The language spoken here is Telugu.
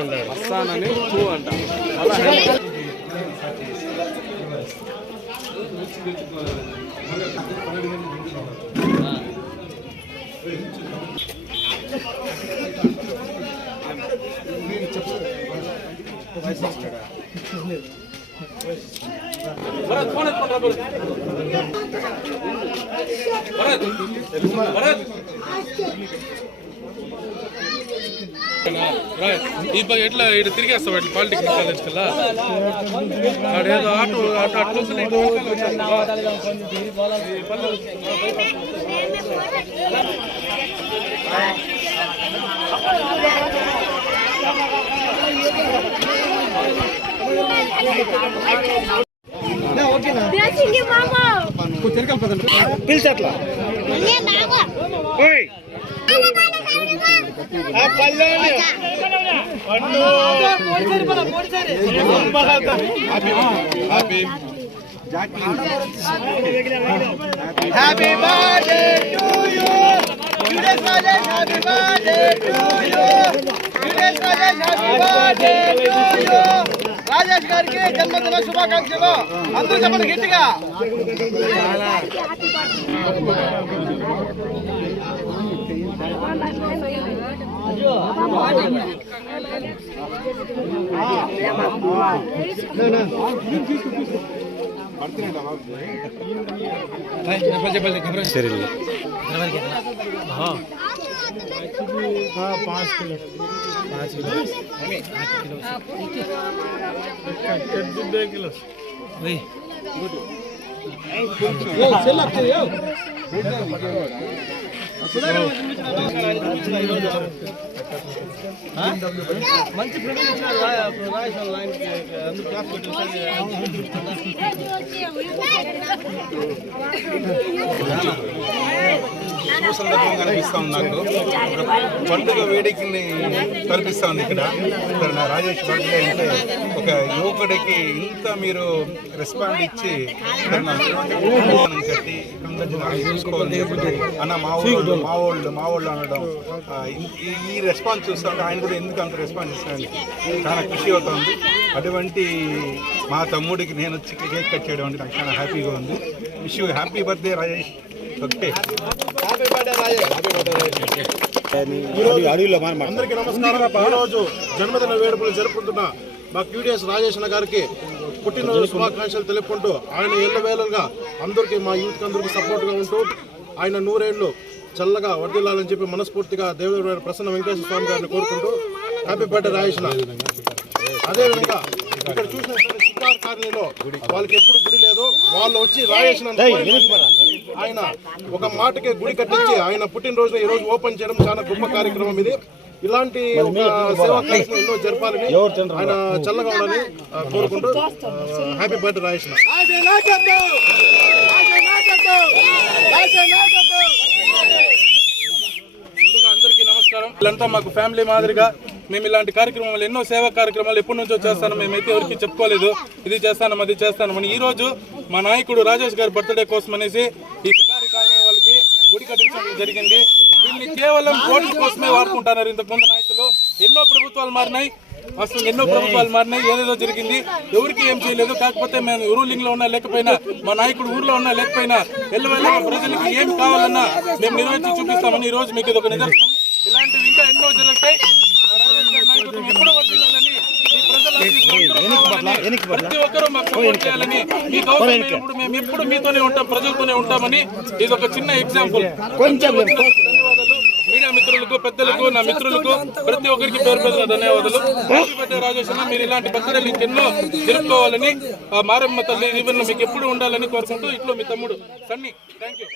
ఉండడు వస్తానని అంట ఎట్లా ఇటు తిరిగేస్తావు అట్లా పాలిటెక్నిక్ కాలేజ్ కల్లా ఆడేదో ఆటో అట్లా పిలిచట్లా Happy birthday to you. Happy birthday to you. Happy birthday to you. Rajesh గారికి జన్మదిన శుభాకాంక్షలు. అందరూ చెప్పండి గట్టిగా. మంచి సందర్భంగా అనిపిస్తాం నాకు పండుగ వేడికిని కల్పిస్తా ఉంది ఇక్కడ నా రాజేష్ బర్త్డే అంటే ఒక యువకుడికి ఇంత మీరు రెస్పాండ్ ఇచ్చి కట్టి చూసుకోవాలి అన్న మా వాళ్ళు అనడం ఈ రెస్పాన్స్ చూస్తుంటే ఆయన కూడా ఎందుకు అంత రెస్పాన్స్ ఇస్తాను చాలా ఖుషి అవుతుంది. అటువంటి మా తమ్ముడికి నేను వచ్చి కేక్ కట్ చేయడం అంటే నాకు చాలా హ్యాపీగా ఉంది. Wish you happy birthday Rajesh. Okay అందరికీ నమస్కారం. ఈరోజు జన్మదిన వేడుకలు జరుపుకుంటున్న మా క్యూడిఎస్ రాజేష్ అన్న గారికి పుట్టినరోజు శుభాకాంక్షలు తెలుపుకుంటూ ఆయన ఎల్లవేళలుగా అందరికీ మా యూత్ అందరికీ సపోర్ట్గా ఉంటూ ఆయన 100 ఏళ్ళు చల్లగా వర్ధిల్లాలని చెప్పి మనస్ఫూర్తిగా దేవుడు ప్రసన్న వెంకటేశ్వర స్వామి గారిని కోరుకుంటూ హ్యాపీ బర్త్డే రాజేష్ అన్న. అదేవిధంగా ఇక్కడ చూసిన శిఖార్ కాలనీలో వాళ్ళకి ఎప్పుడు గుడి లేదు, వాళ్ళు వచ్చి రాజేష్ ఆయన ఒక మాటకి గుడి కట్టించి ఆయన పుట్టినరోజున ఈ రోజు ఓపెన్ చేయడం చాలా గొప్ప కార్యక్రమం. ఇది ఇలాంటి ఒక సేవా కార్యక్రమం ఎన్నో జరపాలని ఆయన చల్లగా ఉండాలని కోరుకుంటూ హ్యాపీ బర్త్డే రాజేష్. ముందుగా అందరికీ నమస్కారం. వీళ్ళంతా మాకు ఫ్యామిలీ మాదిరిగా మేము ఇలాంటి కార్యక్రమాలు ఎన్నో సేవా కార్యక్రమాలు ఎప్పటి నుంచో చేస్తాను. మేమైతే ఎవరికి చెప్పుకోలేదు ఇది చేస్తాను అది చేస్తాను. ఈ రోజు మా నాయకుడు రాజేష్ గారి బర్త్డే కోసం అనేసి ఈ శికారి కాలనీ వాళ్ళకి గుడి కట్టించడం జరిగింది. వీళ్ళని కేవలం ఓట్ల కోసమే వాడుకుంటున్నారు. ఇంతకుముందు నాయకులు ఎన్నో ప్రభుత్వాలు మారినాయి, అసలు ఎన్నో ప్రభుత్వాలు మారినాయి, ఏదేదో జరిగింది, ఎవరికి ఏం చేయలేదు. కాకపోతే మేము రూలింగ్ లో ఉన్నా లేకపోయినా మా నాయకుడు ఊర్లో ఉన్నా లేకపోయినా ఎల్లవెల్ల ప్రజలకు ఏం కావాలన్నా మేము నిర్వహించి చూపిస్తామని ఈ రోజు మీకు ఇది ఒక నిదర్శనం. ఇలాంటివి ఇంకా ఎన్నో జరుగుతాయి. ఎప్పుడో వర్తిల్లాలని ప్రతి ఒక్కరూ మాకు సపోర్ట్ చేయాలని మీకు అవసరమైనప్పుడు మేము ఎప్పుడు మీతోనే ఉంటాం, ప్రజలతోనే ఉంటామని ఇది ఒక చిన్న ఎగ్జాంపుల్. ధన్యవాదాలు మీడియా మిత్రులకు, పెద్దలకు, నా మిత్రులకు ప్రతి ఒక్కరికి పేరు పేరున ధన్యవాదాలు. హ్యాపీ బర్త్డే రాజేష్ అన్న. మీరు ఇలాంటి బర్త్డేలు ఇంకెన్నో జరుపుకోవాలని మారమ్మ తల్లి దీవెనలు మీకు ఎప్పుడు ఉండాలని కోరుకుంటూ ఇట్లో మీ తమ్ముడు సన్నీ. Thank you.